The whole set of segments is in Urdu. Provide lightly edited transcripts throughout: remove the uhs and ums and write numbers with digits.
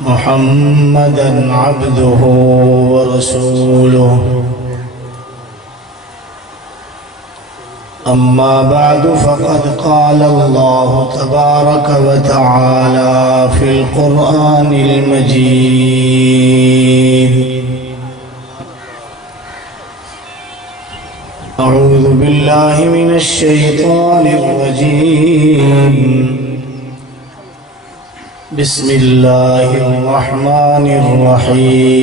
محمدا عبده ورسوله. أما بعد فقد قال الله تبارك وتعالى في القرآن المجيد: أعوذ بالله من الشيطان الرجيم. بسم الله الرحمن الرحيم.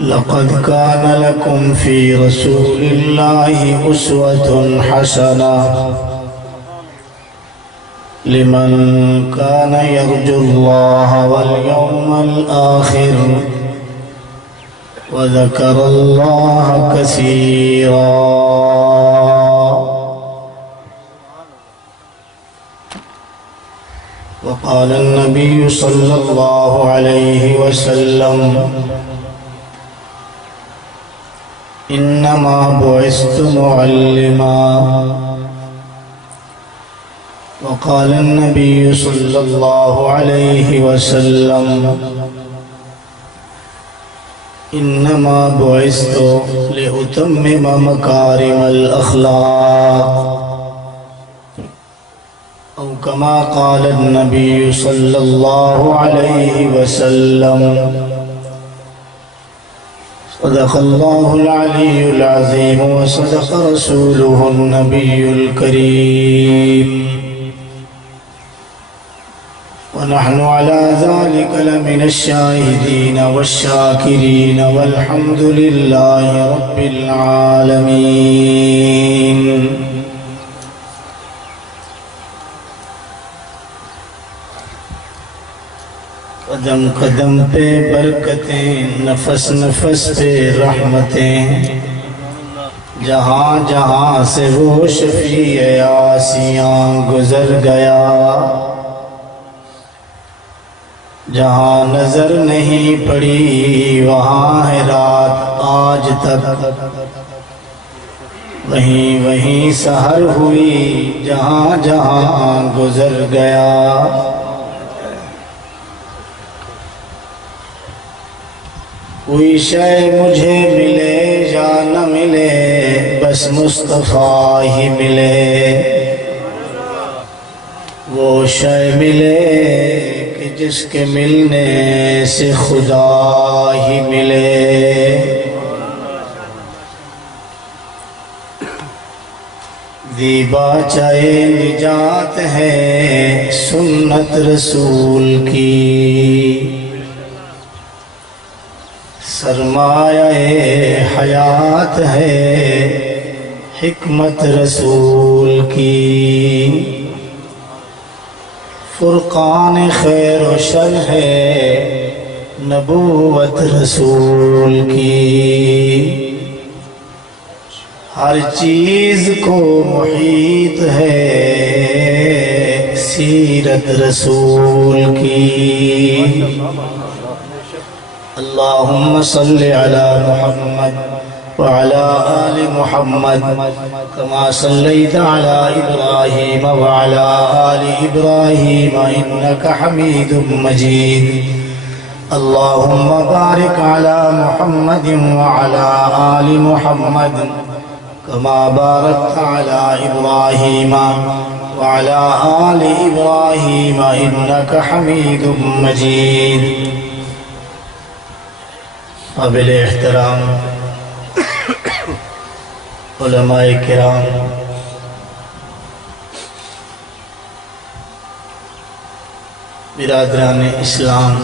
لقد كان لكم في رسول الله أسوة حسنة لمن كان يرجو الله واليوم الآخر وذكر الله كثيرا. وقال النبي صلى الله عليه وسلم: إنما بعثت معلما. وقال النبي صلى الله عليه وسلم: إنما بعثت لأتمم مكارم الأخلاق، أو كما قال النبي صلى الله عليه وسلم. صدق الله العلي العظيم وصدق رسوله النبي الكريم، ونحن على ذلك لمن الشاهدين والشاكرين، والحمد لله رب العالمين. قدم قدم پہ برکتیں، نفس نفس پہ رحمتیں، جہاں جہاں سے وہ شفیع آسیاں گزر گیا، جہاں نظر نہیں پڑی وہاں ہے رات آج تک، وہیں وہیں سحر ہوئی جہاں جہاں گزر گیا. کوئی شے مجھے ملے یا نہ ملے، بس مصطفیٰ ہی ملے. وہ شے ملے کہ جس کے ملنے سے خدا ہی ملے. دیباچہ نجات ہے سنت رسول کی، سرمایہ حیات ہے حکمت رسول کی. فرقان خیر و شر ہے نبوت رسول کی. ہر چیز کو محیط ہے سیرت رسول کی. اللہم صل علی محمد وعلى آل محمد كما صليت على إبراهيم وعلى آل إبراهيم إنك حميد مجيد. اللهم بارك على محمد وعلى آل محمد كما باركت على إبراهيم وعلى آل إبراهيم إنك حميد مجيد. قابل احترام علماء کرام، برادران اسلام،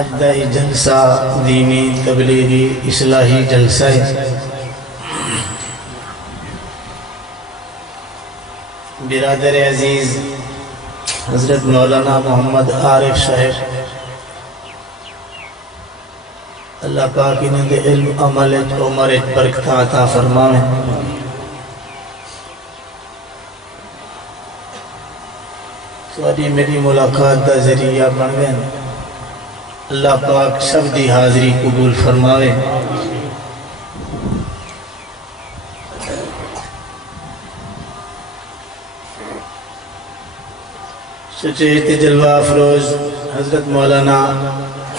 اج دا جلسہ دینی تبلیغی اصلاحی جلسہ ہے. برادر عزیز حضرت مولانا محمد عارف صاحب، اللہ پاک انہیں دے علم عمل عمر برکت عطا فرمائے. تو میری ملاقات دا ذریعہ بن گئے. اللہ پاک سب دی حاضری قبول فرماوے۔ سچے جلوہ افروز حضرت مولانا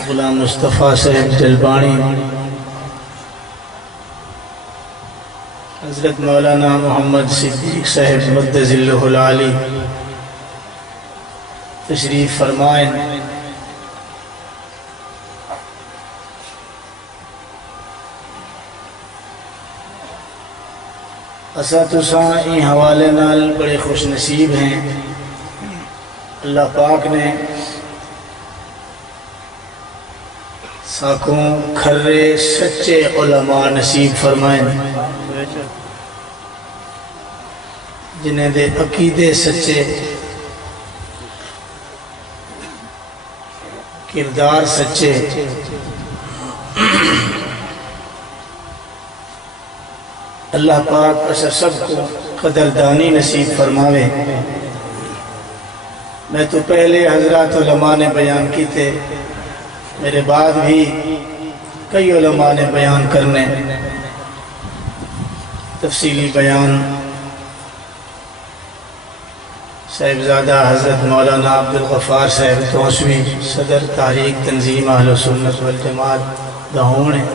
غلام مصطفیٰ صاحب جلبانی، حضرت مولانا محمد صدیق صاحب مقدس اللہ العالی تشریف فرمائیں۔ اسا تساں این حوالے نال بڑے خوش نصیب ہیں، اللہ پاک نے ساکوں کھرے سچے علماء نصیب فرمائیں، جنہیں دے عقیدے سچے، کردار سچے، اللہ پاک اسا سب کو قدردانی نصیب فرماوے۔ میں تو پہلے حضرات علماء نے بیان کی تھے، میرے بعد بھی کئی علماء نے بیان کرنے، تفصیلی بیان صاحبزادہ حضرت مولانا عبدالغفار صاحب توسوی صدر تحریک تنظیم اہل سنت والجماعت دہون ہے۔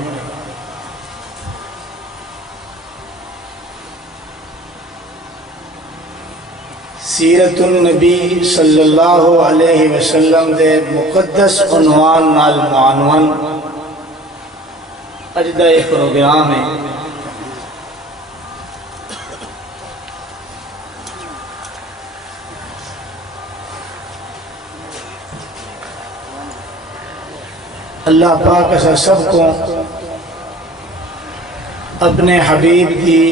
سیرت النبی صلی اللہ علیہ وسلم دے مقدس عنوان نال معنون اجدہ ایک پروگرام ہے۔ اللہ پاک اسا سب کو اپنے حبیب کی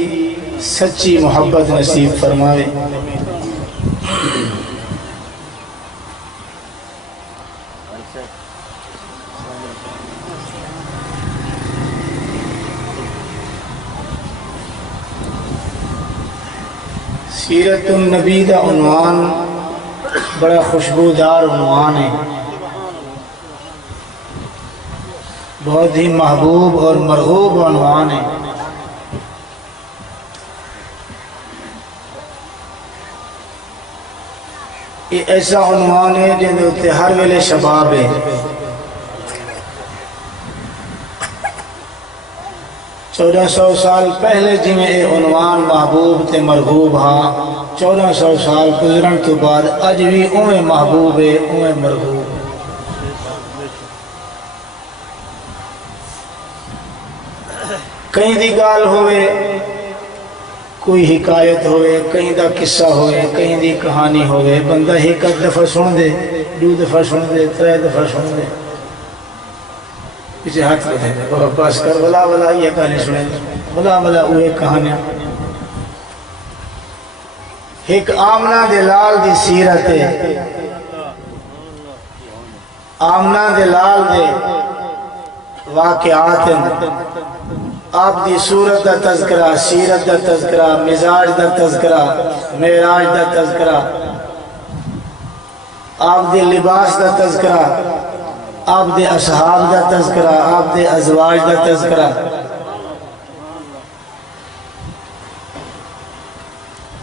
سچی محبت نصیب فرمائے۔ سیرت النبی دا عنوان بڑا خوشبودار عنوان ہے، بہت ہی محبوب اور مرغوب عنوان ہے۔ یہ ایسا عنوان ہے جن دے ہر ویلے شباب ہے۔ 1400 سال پہلے جی میں یہ عنوان محبوب تے مرغوب ہاں، 1400 سال گزرن تو بعد اج بھی اویں محبوب ہے، اویں مرغوب۔ کہیں دی گال ہوئے، کوئی حکایت ہوئے، کہیں دا قصہ ہوئے، کہیں دی کہانی ہوئے، بندہ ایک دفعہ سن دے، دو دفعہ سن دے، ترے دفعہ سن دے، پیچھے ہاتھ لے دے، بس کر بلا بلا یہ کہانی سنے، بلا بلا اوہ کہانیاں۔ ایک آمنہ دے لال دی سیرت ہے، آمنہ دے لال دے واقعات ہیں، آپ دی صورت دا تذکرہ، سیرت دا تذکرہ، مزاج دا تذکرہ، معراج دا تذکرہ، آپ دے لباس دا تذکرہ، آپ دے اصحاب دا تذکرہ، آپ دے ازواج دا تذکرہ۔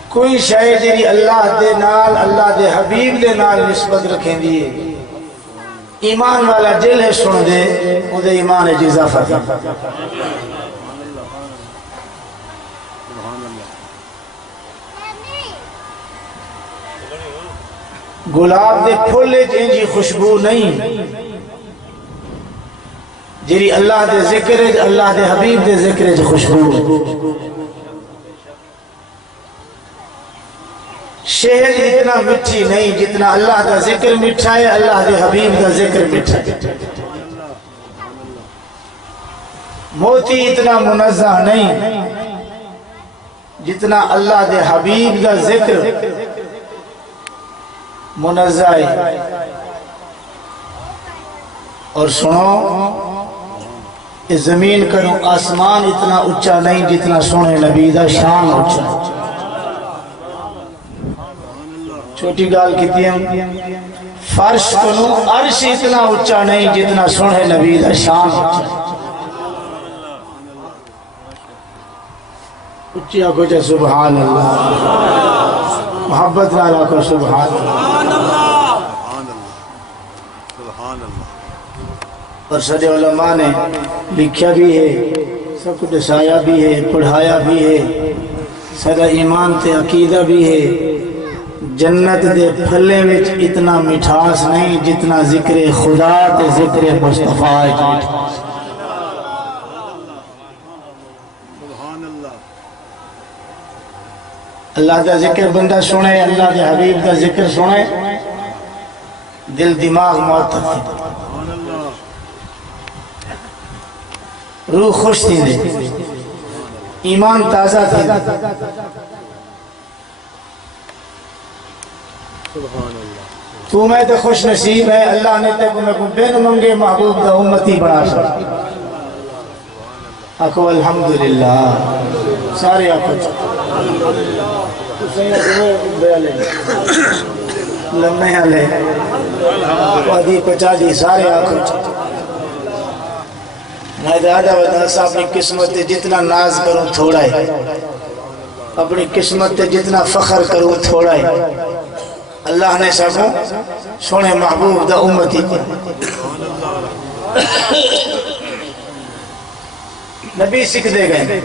کوئی شاید جی اللہ دے نال، اللہ دے حبیب دے نال نسبت رکھیں دیئے، ایمان والا جل ہے سن دے، وہ دے ایمان اضافہ دے۔ گلاب دے پھولے جی خوشبو نہیں، جی اللہ دے ذکر، اللہ دے حبیب دے ذکر جی خوشبو۔ شہد اتنا مٹھی نہیں جتنا اللہ دا ذکر مٹھا ہے، اللہ دے حبیب دا ذکر مٹھا ہے۔ موتی اتنا منزہ نہیں جتنا اللہ دے حبیب دا ذکر منزہ ہے۔ اور سنو، اس زمین کروں آسمان اتنا اچھا نہیں جتنا سونے نبی دا شان اچھا ہے۔ چھوٹی گال کہتی ہیں، فرش کنو عرش اتنا اچھا نہیں جتنا سونے نبی دا شان اچھی آنکھوں چاہ سبحان اللہ محبت نالا کو سبحان اللہ اور سارے علماء نے لکھا بھی ہے سب کو دسایا بھی ہے پڑھایا بھی ہے سارا ایمان تے عقیدہ بھی ہے جنت دے پھلے وچ اتنا مٹھاس نہیں جتنا ذکر خدا تے ذکر مصطفیٰ مٹھاس اللہ دا ذکر بندہ سنے اللہ دے حبیب دا ذکر سنے دل دماغ معطف روح خوش تھی دے ایمان تازہ تھی تو میں تے خوش نصیب ہے اللہ نے تے کو بین منگے محبوب دا امتی بنا سکتا اکو الحمدللہ سارے اکو لمحے علی وادی پچا دی سارے اکو میں دادا وداسا اپنی قسمت جتنا ناز کروں تھوڑا ہے اپنی قسمت جتنا فخر کروں تھوڑا ہے اللہ نے سب سونے محبوب دا امتی نبی سکھ دے گئے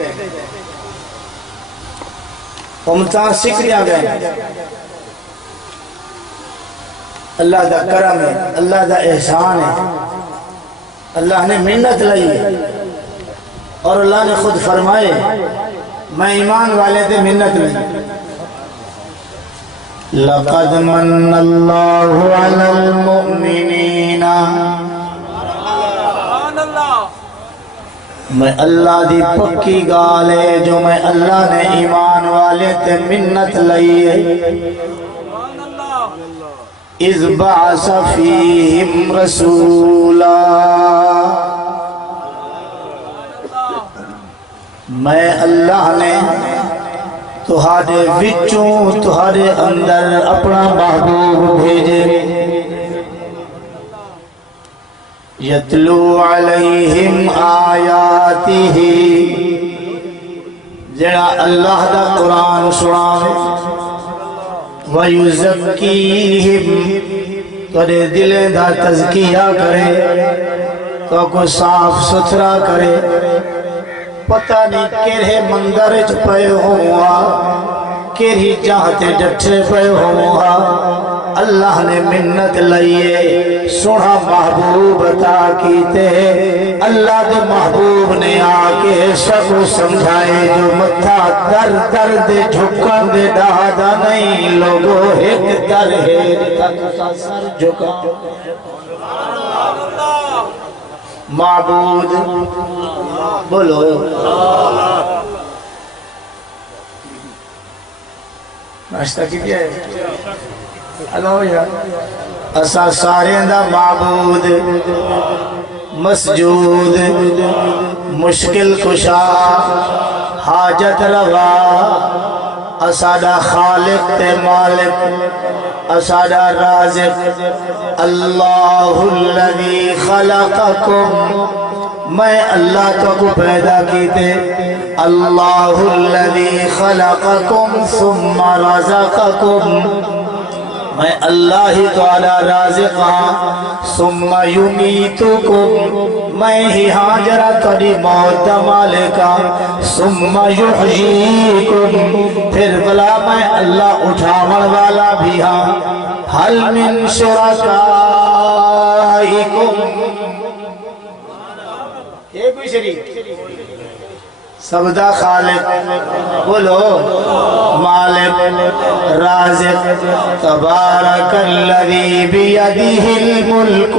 امتان سکھ دیا گئے اللہ دا کرم ہے اللہ دا احسان ہے اللہ نے منت لائی اور اللہ نے خود فرمائے میں ایمان والے دے منت لائی لَقَدْ مَنَّ اللَّهُ عَلَى الْمُؤْمِنِينَ میں اللہ دی پکی گالے جو میں اللہ نے ایمان والے تے منت لئیے اِذْ بَعَثَ فِيهِمْ رَسُولًا میں اللہ نے تہاڈے وچوں تہاڈے اندر اپنا محبوب بھیجے یتلو علیہم آیاتہ جڑا اللہ دا قرآن سناوے وَيُزَكِّيهِمْ تُوڑے دل دا تزکیہ کرے تو کو صاف ستھرا کرے پتہ نہیں کیرے مندر چ پے ہوا کیری چاہتے ڈٹھے پے ہوا اللہ نے منت لئیے سونا محبوب عطا کیتے اللہ دے محبوب نے آکے سب سمجھائے جو متھا در در دے جھکن دے دادا نہیں لوگو ایک در ہے تک سر جھکا معبود بولو ناشتہ کی دیا ہے اللہ یا اسا سارے دا معبود مسجود مشکل کشا حاجت روا اساڑا خالق تے مالک اساڑا رازق اللہ الذی خلقکم میں اللہ کو پیدا کیتے اللہ الذی خلقکم ثم رزقکم میں اللہ ہی تعالی رازق ہاں ثم یمیتکم میں ہی حاجرہ تڑی موت مالکا ثم یحییکم پھر بلا میں اللہ اٹھاون والا بھی ہاں حل من شرکائکم یہ کوئی شریک سبدہ خالق بولو مالک رازق تبارک الذی بیدہ الملک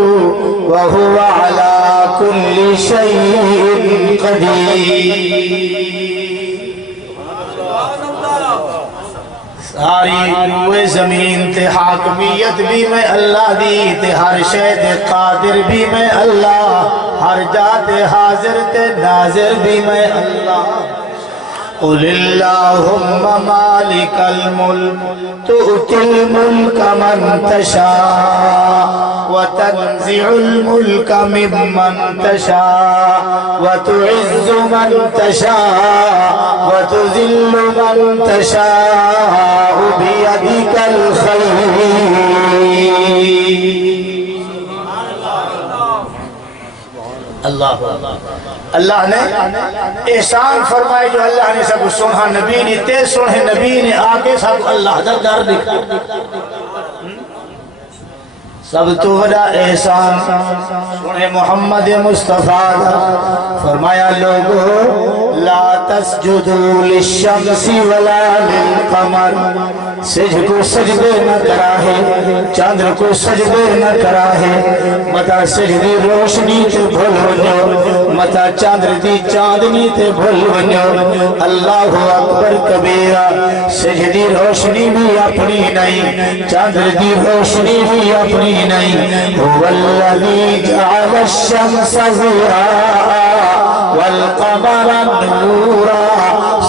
وہو علی کل شیء قدیر ساری روئے زمین تے حاکمیت بھی میں اللہ دی تے ہر شے تے قادر بھی میں اللہ ہر جا تے حاضر تے ناظر بھی میں اللہ قل اللهم مالك الملك تؤتي الملك من تشاء وتنزع الملك ممن تشاء وتعز من تشاء وتذل من تشاء بيدك الخير. اللہ نے احسان فرمائے جو اللہ نے سب سنہا نبی نے تے سنہ نبی نے آگے سب اللہ دا در دکھا سب تو بڑا احسان سنہ محمد مصطفیٰ فرمایا لوگو لا تسجدوا للشمس ولا للقمر سجد کو سجدے نہ کرا ہے چاندر کو سجدے نہ کرا ہے متا سجدی روشنی تے بھول ونیو متا چاندر دی چاندنی تے بھول ونیو اللہ اکبر کبیرہ سجدی روشنی بھی اپنی نہیں چاندر دی روشنی بھی اپنی نہیں هو الذي جعل الشمس ضياء والقمر نورا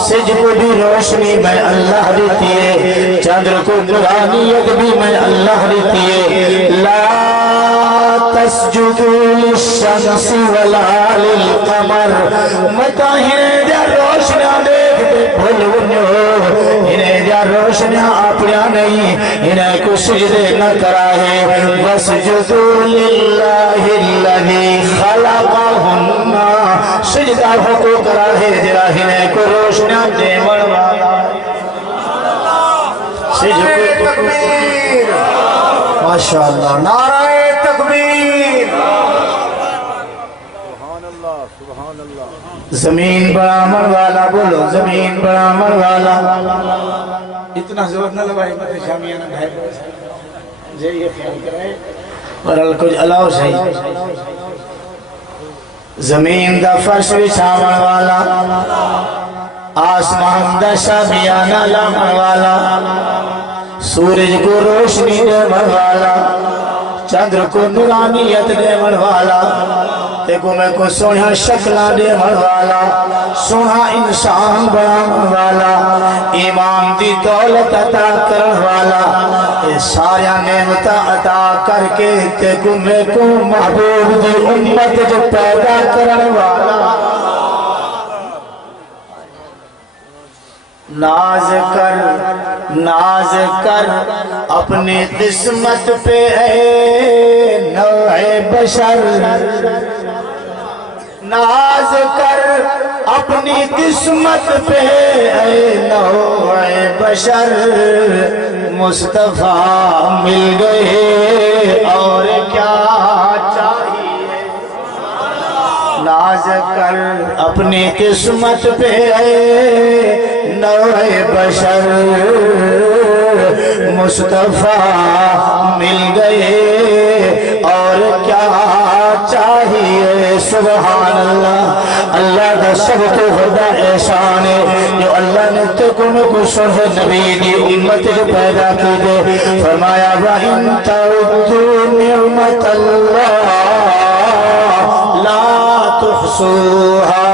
سجد بھی روشنی میں اللہ دیتی ہے چاندر کو نورانیت بھی میں اللہ دیتی ہے لا تسجدوا للشمس ولا للقمر متا ہنے جا روشنیاں دیکھتے بھول ونیو ہنے جا روشنیاں اپنیاں نہیں ہنے کو سجدے نہ کرا ہے وسجدوا للہ الذی خلقہن سجدہ ہو کرا ہے جرا ہنے کو روشنیاں دے والا سجدہ تکبیر ماشاءاللہ نعرہ تکبیر سبحان اللہ زمین بڑا عمر والا بولو زمین بڑا عمر والا اتنا زور نہ لگائی مطلب شامیانہ بھائی جے یہ خیال کرے ورل کچھ علاو صحیح زمین دا فرش بچھاون والا آسمان دا شامیانہ لامن والا سورج کو روشنی دیون والا چندر کو نورانیت دیون والا تے گمے کو سونا شکلہ دیون والا سونا انسان بناون والا ایمان دی دولت عطا کرن والا اے سارا نعمت عطا کر کے تے گمے کو محبوب دی امت جو پیدا کرن والا ناز کر اپنی قسمت پہ اے نوع بشر ناز کر اپنی قسمت پہ اے نوع بشر مصطفیٰ مل گئے اور کیا چاہیے ناز کر اپنی قسمت پہ اے نوع بشر مصطفیٰ مل گئے اور کیا چاہیے سبحان اللہ اللہ کا سب تو بڑا احسان ہے جو اللہ نے تکم کو سنہ نبی دی امت جو پیدا کی دے فرمایا وَإِن تَعُدُّوا نِعْمَةَ اللَّهِ لَا تُحْصُوهَا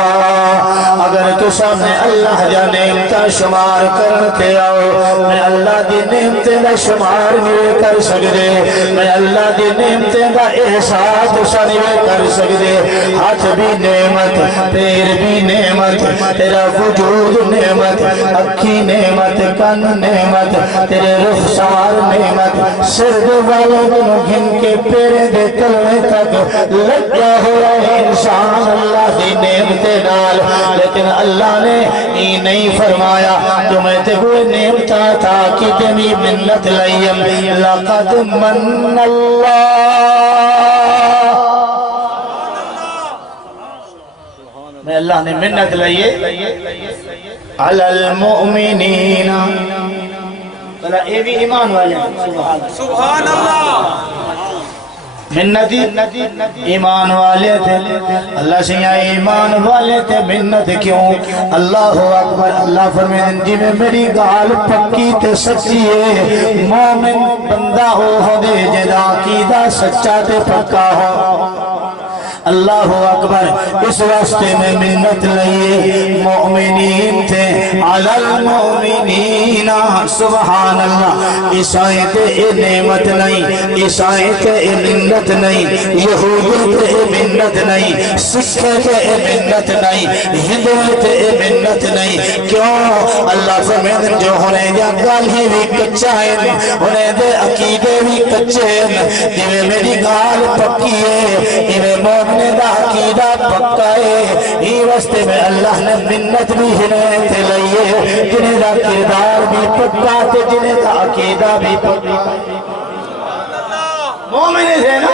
اگر تو سامنے اللہ جا نعمتہ شمار کرتے آؤ میں اللہ دی نعمتیں دا شمار نہیں کر سکتے میں اللہ دی نعمتیں دا احساس نہیں کر سکتے ہاتھ بھی نعمت پیر بھی نعمت تیرا وجود نعمت اکھی نعمت کن نعمت تیرے رخسار نعمت سرد والوں گھن کے پیرے دے تلوے تک لگیا ہوا انسان اللہ دی نعمتیں نال لیکن اللہ نے یہ نہیں فرمایا جو میں تے ہوئے نعمتہ تھا کہ تمی منت لئیم لقد من اللہ میں اللہ نے منت لئیے علی المؤمنین بلا اے بھی ایمان والے سبحان اللہ منت ایمان والے تھے اللہ سے یہاں ایمان والے تھے منت کیوں اللہ اکبر اللہ فرمائے جی میں میری گال پکی تے سچی ہے مومن بندہ ہو دے جدا عقیدہ سچا تے پکا ہو اللہ اکبر. اس راستے میں منت لئیے مومنین تھے علی المؤمنین. سبحان اللہ. عیسائی تے نعمت نہیں, عیسائی تے منت نہیں, یہودی تے منت نہیں, سکھ تے منت نہیں, ہندو تے منت نہیں. کیوں؟ اللہ فرمائے جو ہونے دیا گل ہی بھی کچا ہے, ہونے دے عقیدے بھی کچے ہیں. جویں میری گال پکی ہے جویں مومن دا عقیدہ پکا ہے. ہی واسطے میں اللہ نے منت بھی ہنے تے لئیے جنہیں دا کردار بھی پکا تے جنہیں دا عقیدہ بھی پکا. مومن ہے نا,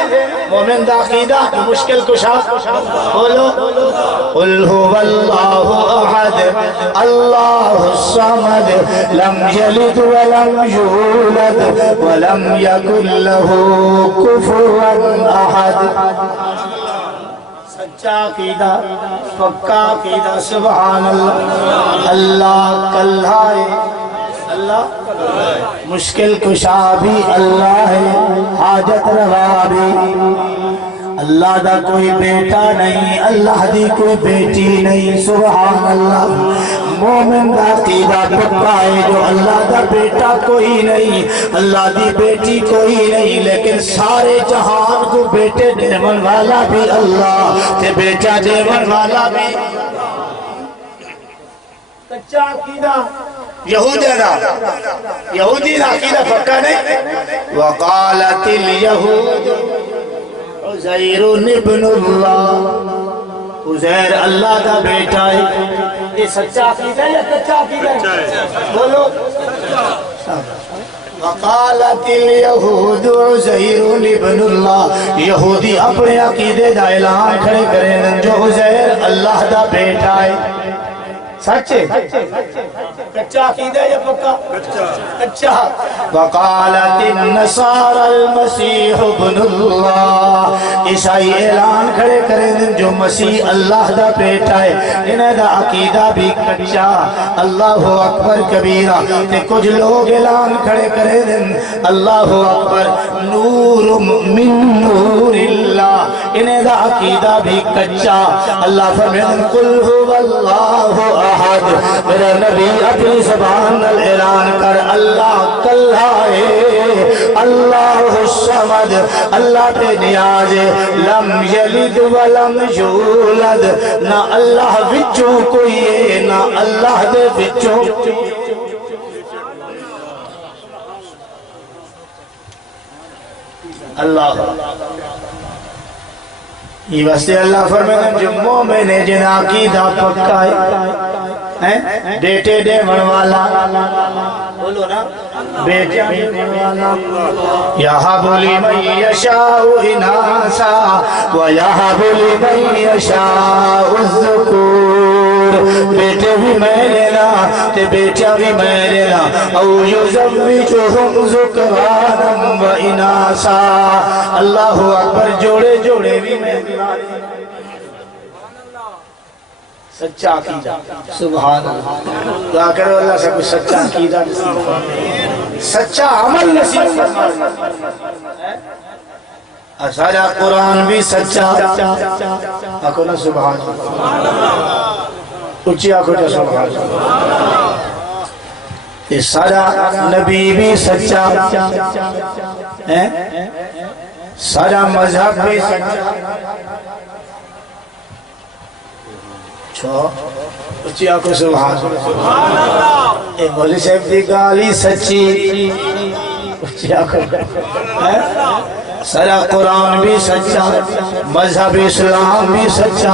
مومن دا عقیدہ مشکل کشا. بولو قل هو اللہ احد اللہ الصمد لم یلد ولم یولد ولم یکن له کفوا احد. سچا عقیدہ, پکا عقیدہ. سبحان اللہ. اللہ کلہ ہے, اللہ مشکل کشا بھی اللہ ہے, حاجت روا بھی. اللہ دا کوئی بیٹا نہیں, اللہ دی کوئی بیٹی نہیں. سبحان اللہ. مومن دا عقیدہ پکا ہے جو اللہ دا بیٹا کوئی نہیں, اللہ دی بیٹی کوئی نہیں, لیکن سارے جہان کو بیٹے دیون والا بھی اللہ تے بیٹا دیون والا بھی. کچا عقیدہ یہودی دا عقیدہ پکا نہیں. وقالت الیہود عزیر ابن اللہ, عزیر اللہ دا بیٹا ہے. یہ سچا عقیدہ ہے یا کچا عقیدہ ہے؟ بولو. وقالت الیہود عزیر ابن اللہ. یہودی اپنے عقیدے دا اعلان کھڑے کریں جو عزیر اللہ دا بیٹا ہے. سچے کچا عقیدہ یا پکا؟ کچا. وقالت النصارى المسیح ابن اللہ. عیسائی اعلان کھڑے کریں جو مسیح اللہ دا بیٹا ہے, انہیں دا عقیدہ بھی کچا. اللہ اکبر کبیرہ. تے کچھ لوگ اعلان کھڑے کریں اللہ اکبر نور من نور اللہ, انہیں دا عقیدہ بھی کچا. اللہ فرمائے قل هو اللہ احد. میرا نبی اپنی زبان اعلان کر اللہ کلہ ہے, اللہ الصمد, اللہ پہ نیاز ہے. لم یلد ولم یولد, نہ اللہ بچوں کوئی ہے نہ اللہ دے بچوں. اللہ یہ واسطے اللہ فرمائے جو مومن ہے جن عقیدہ پکا ہے, بیٹے دیون والا. بولو نا, بیٹے دیون والا. یہب لمن یشاء اناسا ویہب لمن یشاء الذکور. بیٹے بھی میں لینا تے بیٹا بھی میں لینا. او یزوجہم ذکرانا و اناسا. اللہ اکبر. جوڑے جوڑے بھی میں لینا. سچا عقیدہ. سبحان اللہ. دعا کرو اللہ سے کچھ سچا عقیدہ نصیب فرمائے, سچا عمل نصیب فرمائے. سارا قرآن بھی سچا. آکھو نا سبحان اللہ. اچھی آکھو نا سبحان اللہ. یہ سارا نبی بھی سچا, سارا مذہب بھی سچا. اچھی آنکھوں سبحان اللہ. اے مولی صاحب دی گالی سچی. اچھی آنکھوں. سارا قرآن بھی سچا, مذہب اسلام بھی سچا,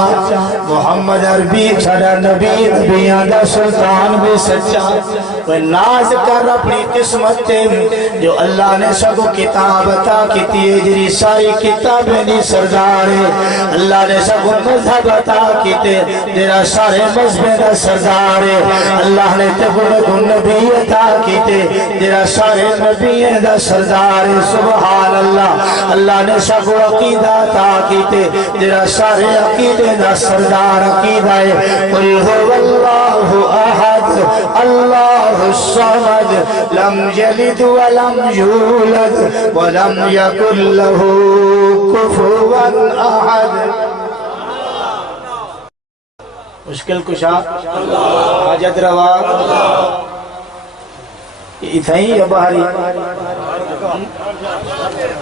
محمد عربی سارا نبی نبیان دا سلطان بھی سچا. وہ ناز کر اپنی قسمت جو اللہ نے سب کتاب عطا کیتی ہے, جری ساری کتابیں دی سردار ہے. اللہ نے سب مذہب عطا کیتے جرا سارے مذہب دا سردار ہے. اللہ نے تبرک نبی عطا کیتے جرا سارے نبی دا سردار ہے. سبحان اللہ. اللہ نے سب عقیدہ عطا کیتے جرا سارے عقیدے دا سردار عقیدہ ہے. قل هو اللہ احد اللہ الصمد لم یلد ولم یولد ولم یکن له کفوا احد. مشکل کشا حاجت روا اتھائی یا باہری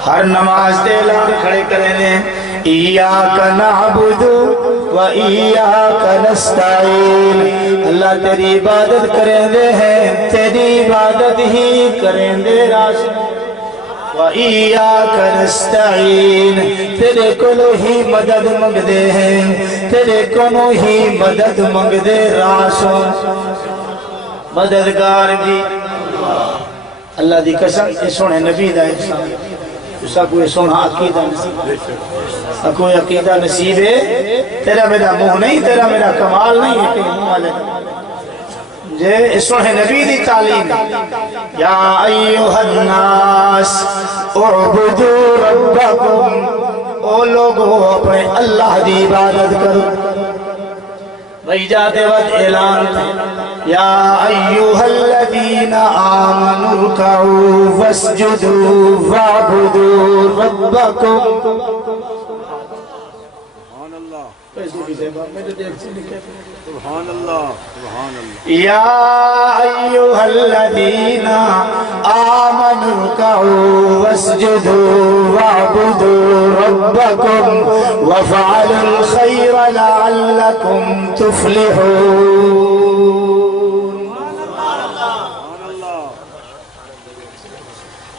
ہر نماز دے اعلان کھڑے کریں نے ایاک نعبد و ایاک نستعین اللہ تیری عبادت کریں دے ہیں تیری عبادت ہی کریں دے راشد وَإِيَّاكَ نَسْتَعِينَ تیرے کولو ہی مدد منگ دے ہیں تیرے کولو ہی مدد منگ دے راشوں مددگار دی اللہ دی قسم یہ سونے نبی دا احسان اسا کوئی سونا عقیدہ نصیب ہے کوئی عقیدہ نصیب ہے تیرا میرا منہ نہیں تیرا میرا کمال نہیں ہے کہ منہ والے جے سونے نبی دی تعلیم یا ایوہ الناس اعبدوا ربکم او لوگو اپنے اللہ دی عبادت کرو بھئی جاتے وقت اعلان یا ایوہ الذین آمنوا ارکعوا واسجدوا وعبدوا ربکم سبحان اللہ یا ایوہ الذین آمنوا ارکعوا واسجدوا وعبدوا ربکم وفعلوا الخیر لعلکم تفلحون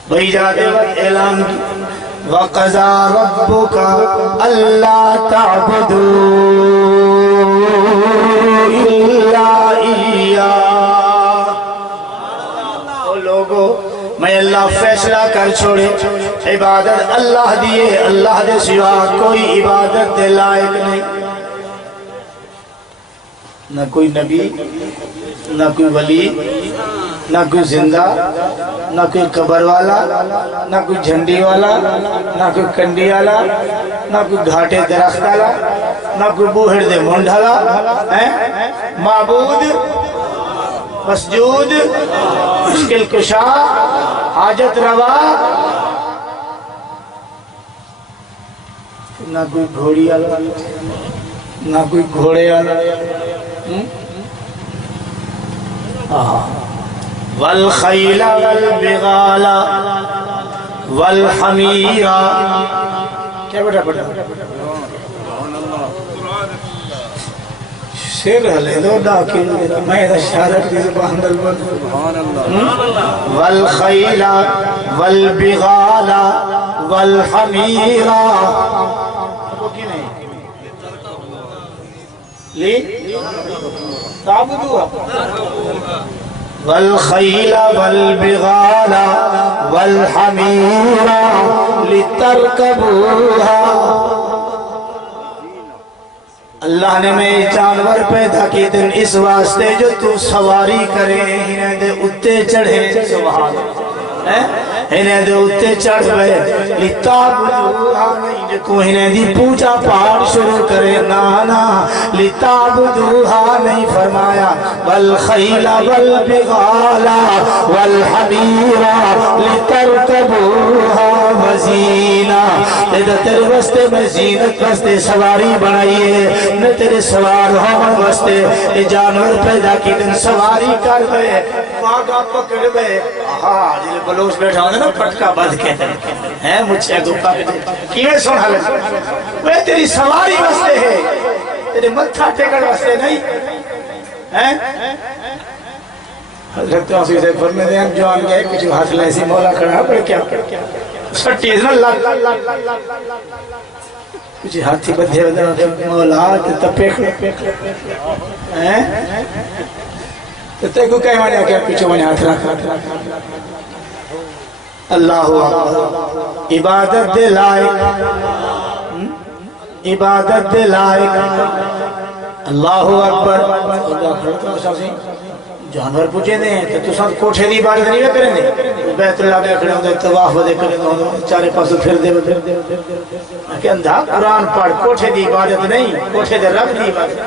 بھئی جاتے وقت اعلان کی وَقَضَى رَبُّكَ أَلَّا تَعْبُدُوا إِلَّا إِيَّاهُ او لوگو میں اللہ فیصلہ کر چھوڑے عبادت اللہ دیے اللہ دے سوا کوئی عبادت دے لائق نہیں نہ کوئی نبی نہ کوئی ولی نہ کوئی زندہ نہ کوئی قبر والا نہ کوئی جھنڈی والا نہ کوئی کنڈی والا نہ کوئی گھاٹے درخت والا نہ کوئی بوہر دے مونڈھالا معبود مسجود مشکل کشا حاجت روا نہ کوئی گھوڑی والا نہ کوئی گھوڑے والا والخیل والبغال والحمیر کیا بیٹا پڑھا شیر حلے دو ڈاکی میں دا شارت کی زبان دل بند والخیل والبغال والحمیر لی تعبدوا والخیل والبغال والحمیر لترکبوها اللہ نے میں جانور پیدا کی دن اس واسطے جو تو سواری کرے انہیں دے اتے چڑھے سبحان انہیں دے اتے چڑھ گئے لتعبدوها نہیں جو تو انہیں دی پوجا پاٹ شروع کرے نانا لتعبدوها نہیں فرمایا والخیل والبغال والحمیر لترکبوها وزینہ تیرے واسطے میں زینت واسطے سواری بنائیے میں تیرے سوار ہوں واسطے جانور پیدا کی دن سواری کر گئے واگا پکڑ گئے جلے بلوچ بیٹھا ہونے نا پٹکا بد کہتے ہیں مجھے گپا کیویں سن حالت وہ تیری سواری واسطے ہے تیرے متھا ٹیکڑ واسطے نہیں حضرت عاصی سے فرماتے ہیں جوان گئے کچھ ہاتھ لیسی مولا کھڑا پر کیا سٹی اتنا لگ کچھ ہاتھی بدھے بدھے مولا تپے تو تے کو کہیں مانے کیا پیچھو مانے ہاتھ رکھ اللہ اکبر عبادت دے لائق عبادت دے لائق اللہ اکبر جانور پوچھے دیں کہ تو ساتھ کوٹھے دی عبادت نہیں کریں دیں بیت اللہ کے کھڑے ہوتے طواف دے کریں دیں چارے پاسوں پھر دے کہ اندھا قرآن پڑھ کوٹھے دی عبادت نہیں کوٹھے دے رب دی عبادت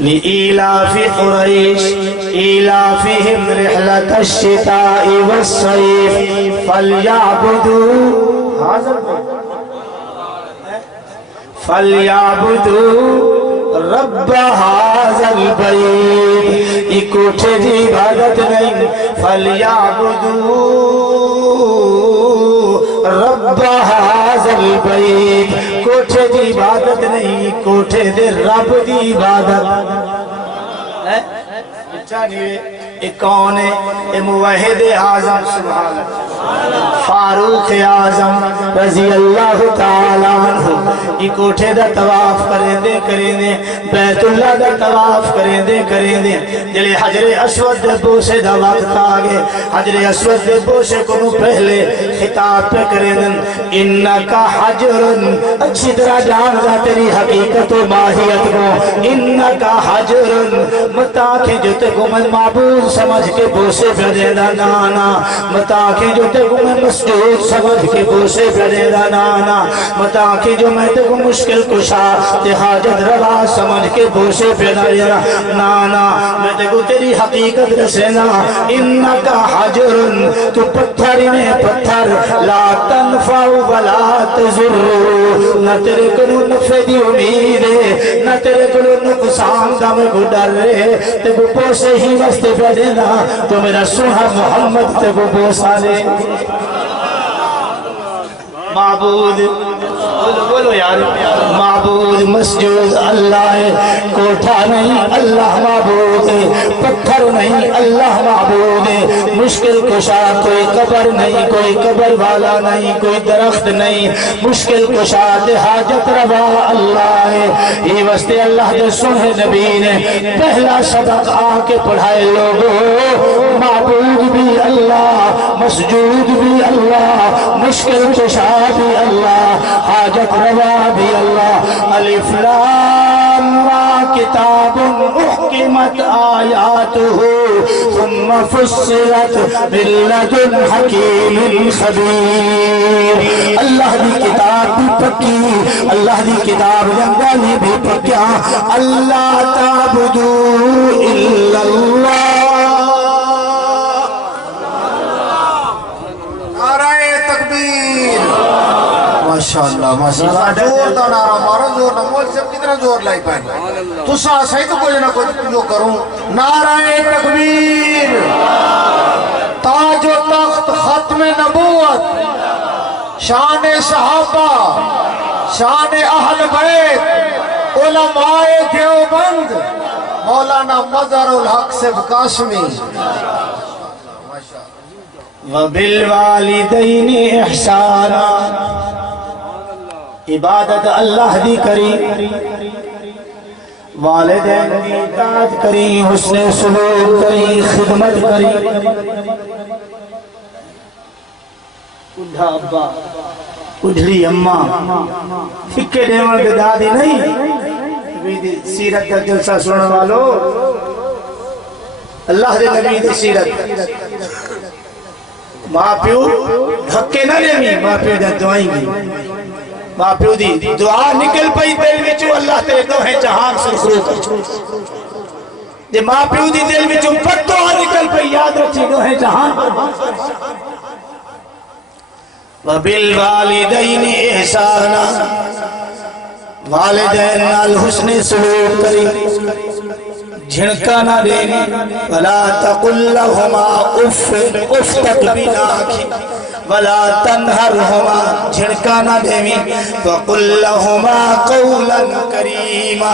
لِإِيلَافِ قُرَيْشٍ إِيلَافِهِمْ رِحْلَةَ الشِّتَاءِ وَالصَّيْفِ فَلْيَعْبُدُوا فَلْيَعْبُدُوا رَبَّ هَذَا الْبَيْتِ یہ کوٹھے دی عبادت نہیں فَلْيَعْبُدُوا رَبَّ هَذَا الْبَيْتِ کوٹھے دی عبادت نہیں کوٹھے دے رب دی عبادت یہ کون ہے یہ موحد اعظم سبحان اللہ فاروق اعظم رضی اللہ تعالیٰ عنہ یہ کوٹھے دا طواف کریں دے بیت اللہ دا طواف کریں دے جلے حجر اسود دے بوسے دا وقت آگے حجر اسود دے بوسے کو پہلے خطاب پہ کریں دن انکا حجرن اچھی طرح جان دا تیری حقیقت و ماہیت کو انکا حجرن متاکہ جو تے کو من معبود سمجھ کے بوسے پہ دے دا نانا متاکہ جو تے کو میں مسجود سمجھ کے بوسے پہ دے دا نانا متاکہ جو میں تے کو مشکل کشا تے حاجت روا سمجھ کے بوسے پہ دے دا نانا میں تے کو تیری حقیقت رسینا انکا حجرن تو پتھر میں پتھر لا تنفع ولا تضر نہ تیرے کو نفع دی امید ہے نہ تیرے کو نقصان دا میں کو ڈر رہے تے کو بوسے ہی واسطے پہ دینا تو میرا سوہا محمد تے کو بوسا لے معبود بولو یار معبود مسجود اللہ ہے کوٹھا نہیں اللہ معبود ہے پتھر نہیں اللہ معبود ہے مشکل کشا کوئی قبر نہیں کوئی قبر والا نہیں کوئی درخت نہیں مشکل کشا دے حاجت روا اللہ ہے یہ واسطے اللہ دے سنے نبی نے پہلا سبق آ کے پڑھائے لوگوں معبود بھی اللہ مسجود بھی اللہ مشکل کشا بھی اللہ حاجت روا بھی اللہ الف لام را کتاب احکمت آیاتہ ثم فصلت من لدن حکیم خبیر اللہ دی کتاب بھی پکی اللہ دی کتاب جنگالی بھی پکیا اللہ تعبدو الا اللہ ماشاءاللہ ماشاءاللہ زور دا نعرہ مارا زور نہ مول سے کتنا زور لائی پائیں تو صحیح تو کوئی نہ کوئی جو کروں نعرہ تکبیر تاج و تخت ختم نبوت شان صحابہ شان اہل بیت علماء دیوبند مولانا مظہر الحق سے قاسمی وبالوالدین احسانا عبادت اللہ دی کری والدین دی اطاعت کری حسن سلوک کری خدمت کری اڈھا ابا اڈھلی اماں فکے دیوان کے دادی نہیں سیرت کا جلسہ سننے والو اللہ دے نبی دی سیرت ماں پیو دھکے نہ لیوی ماں پیو دے دعائیں گی ماں پیو دی دعا نکل پئی دل وچوں اللہ تیرے دوہیں جہان سرخرو کر دے ماں پیو دی دل وچوں پت دعا نکل پئی یاد رکھی دوہیں جہان وبالوالدین احسانا والدین نال حسن سلوک کری جھنکا نہ دینی ولا تقل لهما اف اف تک بھی نہ آکھی ولا تنہرهما جھنکا نہ دینی وقل لهما قولا کریما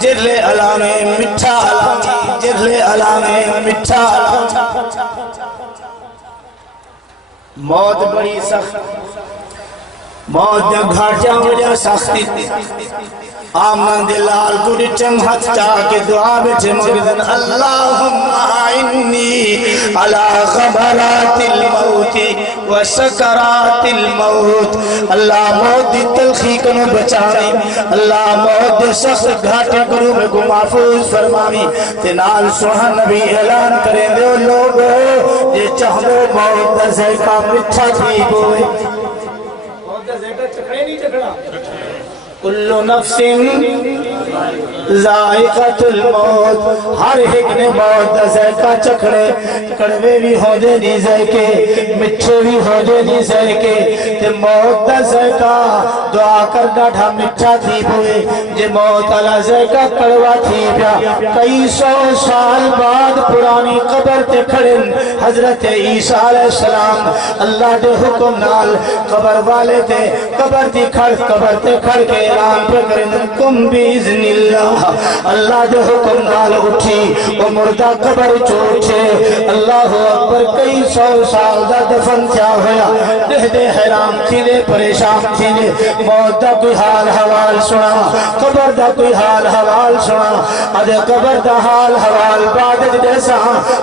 جرلے علانے مٹھا علانے جرلے علانے مٹھا علانے موت بڑی سخت موت گھاٹیاں بڑی سختی آمن دلال کو ڈچم ہاتھ چاکے دعا بیٹھے مگدن اللہم آئنی علی خبرات الموت و سکرات الموت اللہ موت دی تلخی کنو بچائی اللہ موت دی سخت گھاٹے کنو میں کو محفوظ فرمائی تنال سوہن نبی اعلان کریں دے لوگو یہ چاہمو موت دا زیقہ مٹھا تھی بوئے موت دا زیقہ چکڑے نہیں چکڑا کل نفس ذائقۃ الموت ہر ایک نے موت دا ذائقہ چکھنے کڑوے بھی ہو دے نہیں ذائقے مٹھے بھی ہو دے نہیں ذائقے تے موت دا ذائقہ دعا کر ڈاٹھا مٹھا تھی ہوئے جے موت والا ذائقہ کڑوا تھی پیا کئی سو سال بعد پرانی قبر تے کھڑن حضرت عیسیٰ علیہ السلام اللہ دے حکم نال قبر والے تے قبر تے کھڑ کے اعلان پہ کرن کم باذن اللہ دے حکم نال اٹھی وہ مردہ قبر چوٹھے اللہ اکبر کئی سو سال دا دفن کیا ہویا دے حیران تھی دے پریشان تھی دے موت دا کوئی حال حوال سنا قبر دا کوئی حال حوال سنا ادھے قبر دا حال حوال بعد جیسا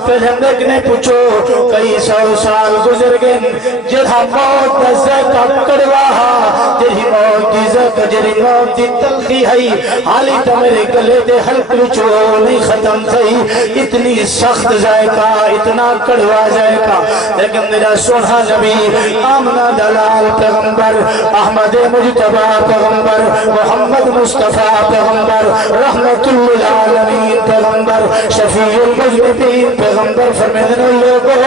پھر ہم نے پوچھو کئی سو سال گزر گئے جہاں موت دا ذائقہ کڑواہا جہی موت دی ذائقہ جہی موت دی تلخی ہے حالی تو میرے گلے دے حلق وچو نہیں ختم تھی اتنی سخت ذائقہ اتنا کڑوا ذائقہ لیکن میرا سونا نبی آمنہ دلال پیغمبر احمد مجتبہ پیغمبر محمد مصطفیٰ پیغمبر رحمت للعالمین پیغمبر شفیع المذنبین پیغمبر فرمیدن لوگو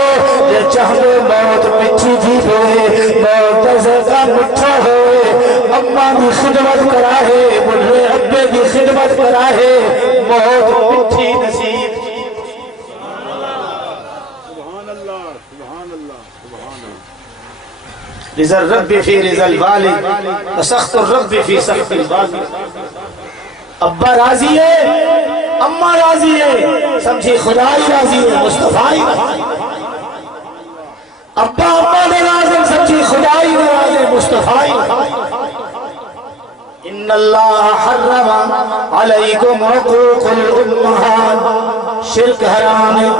یہ چاہتے موت مٹھی تھی ہوئے موت دا ذائقہ مٹھا ہوئے اماں دی خدمت کرا ہے بلے ابے دی خدمت کرا ہے موت مٹھی نصیب سبحان اللہ سبحان اللہ سبحان اللہ رضا الرب فی رضا الوالد وسخط الرب فی سخط الوالد ابا راضی ہے اماں راضی ہے سمجھی خدای راضی ہے مصطفی ابا اماں ناراض ہے سمجھی خدای ناراض ہے مصطفی ان اللہ حرم علیکم حقوق الامہات شرک حرام ہے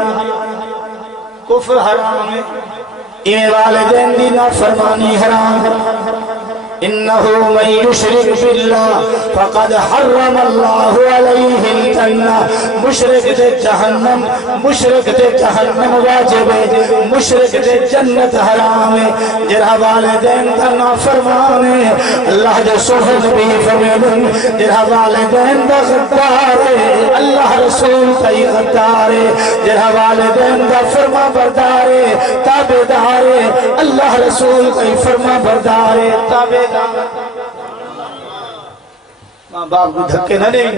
کفر حرام ہے یہ والدین دی نافرمانی حرام ہے انہو من یشرک باللہ فقد حرم اللہ علیہ الجنہ مشرک دے جہنم واجب ہے مشرک دے جنت حرام ہے جرہ والدین دا نافرمان ہے اللہ دے سوہن بھی فرمیدن جرہ والدین دا غدار ہے اللہ رسول تائی غدار ہے جرہ والدین دا فرما بردار ہے تابدار ہے اللہ رسول تائی فرما بردار ہے تابدار ماں باپ کو دھکے نہ دیں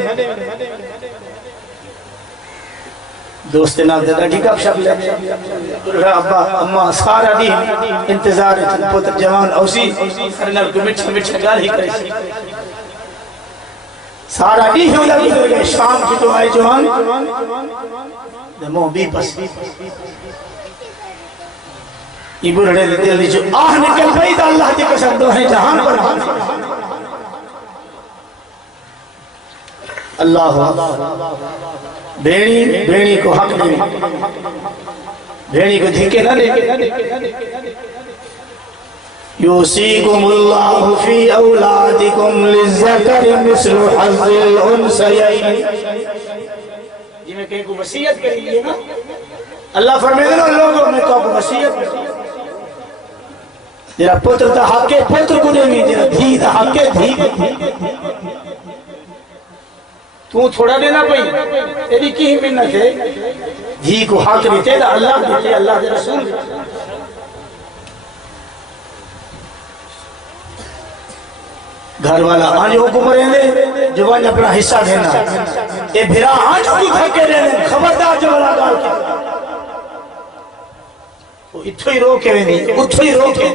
دوست نال دے ڈاڈی گپ شپ لے ابا اماں سارا دی انتظار پتر جوان اوسی نال کو مٹھ مٹھ گال ہی کرے سارا دی ہو لگی گئے شام کی تو آئے جوان دمو بھی بس یہ بڑھڑے دل دی جو آہ نکل گئی تو اللہ کی قسم دو ہیں جہان پر اللہ بھیڑی کو حق دے بھیڑی کو دھکے نہ دے یوصیکم اللہ فی اولادکم للذکر مثل حظ الانثیین جی میں کہیں کو وصیت کری ہے نا اللہ فرمائے نا لوگوں میں تو آپ کو وصیت کری جیرا پتر تا حق پتر کو نہیں جیرا دھی تا حق دھی تو تھوڑا دینا پئی تیری کی ہی منت ہے دھی کو حق دیتے دا اللہ دیتے اللہ دے رسول دیتے گھر والا آج حکم رہنے جوان اپنا حصہ دینا اے بھرا آج بھی تھکے رہنے خبردار جو والا گال کے وہ اتھو ہی روکے ہوئے نہیں اتھو ہی روکے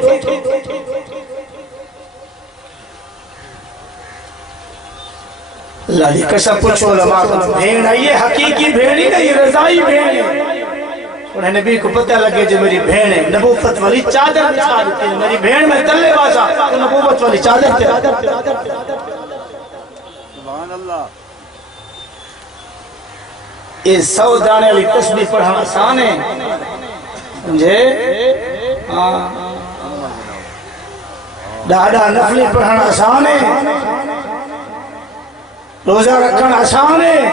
اللہ دی قسم پوچھو علماء کو بھیڑ ہے یہ حقیقی بھیڑ ہی نہیں رضائی بھیڑ ہے انہیں نبی کو پتہ لگے جو میری بھیڑ ہے نبوت والی چادر بچھا دیتے ہیں میری بھیڑ میں تلے بازا تو نبوت والی چادر تے سبحان اللہ یہ 100 دانے والی تسبیح پڑھنا آسان ہے سمجھے دادا نفلی پڑھنا آسان ہے روزہ رکھنا آسان ہے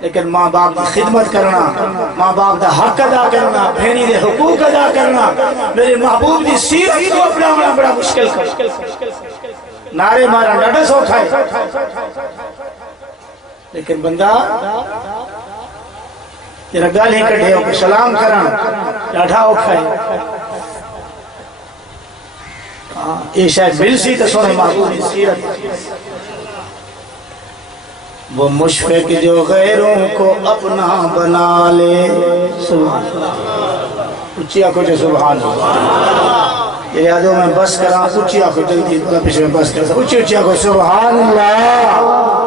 لیکن ماں باپ کی خدمت کرنا ماں باپ دا حق ادا کرنا بہنی دے حقوق ادا کرنا میرے محبوب دی سیرت کو اپنا بڑا مشکل کر نعرے مارا ڈاٹا سوکھا ہے لیکن بندہ تیرا گل ہی کٹھے ہو سلام کرن ڈاڈھا اوکھا ہے. یہ شاید مل سی تو سونے محبوب کی سیرت. وہ مشفق جو غیروں کو اپنا بنا لے. سبحان اللہ. اچھی آنکھوں سے سبحان اللہ. یہ یادوں میں بس کرا اچھی آنکھوں جلدی تھوڑا پیچھے میں بس کرا اچھی آنکھوں سبحان اللہ.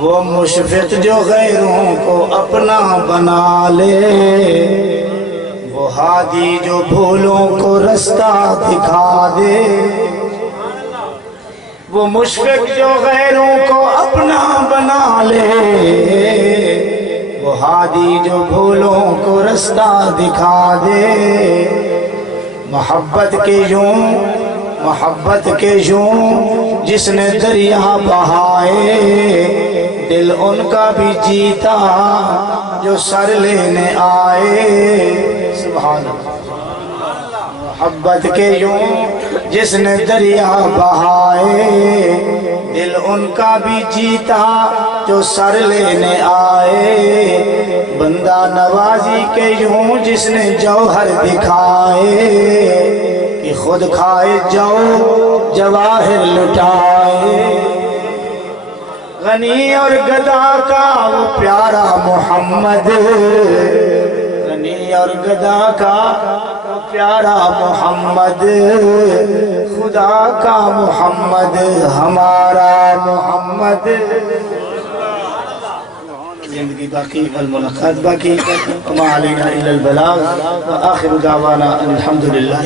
وہ مشفق جو غیروں کو اپنا بنا لے. وہ ہادی جو بھولوں کو رستہ دکھا دے. وہ مشفق جو غیروں کو اپنا بنا لے. وہ ہادی جو بھولوں کو رستہ دکھا دے. محبت کے یوں جس نے دریا بہائے. دل ان کا بھی جیتا جو سر لینے آئے. سبحان اللہ. محبت کے یوں جس نے دریا بہائے. دل ان کا بھی جیتا جو سر لینے آئے. بندہ نوازی کے یوں جس نے جوہر دکھائے. کہ خود کھائے جواہر لٹائے. غنی اور گدا کا وہ پیارا محمد. غنی اور گدا کا وہ پیارا محمد. خدا کا محمد ہمارا محمد. زندگی باقی والملاقات باقی. وما علینا الا البلاغ. وآخر دعوانا الحمدللہ.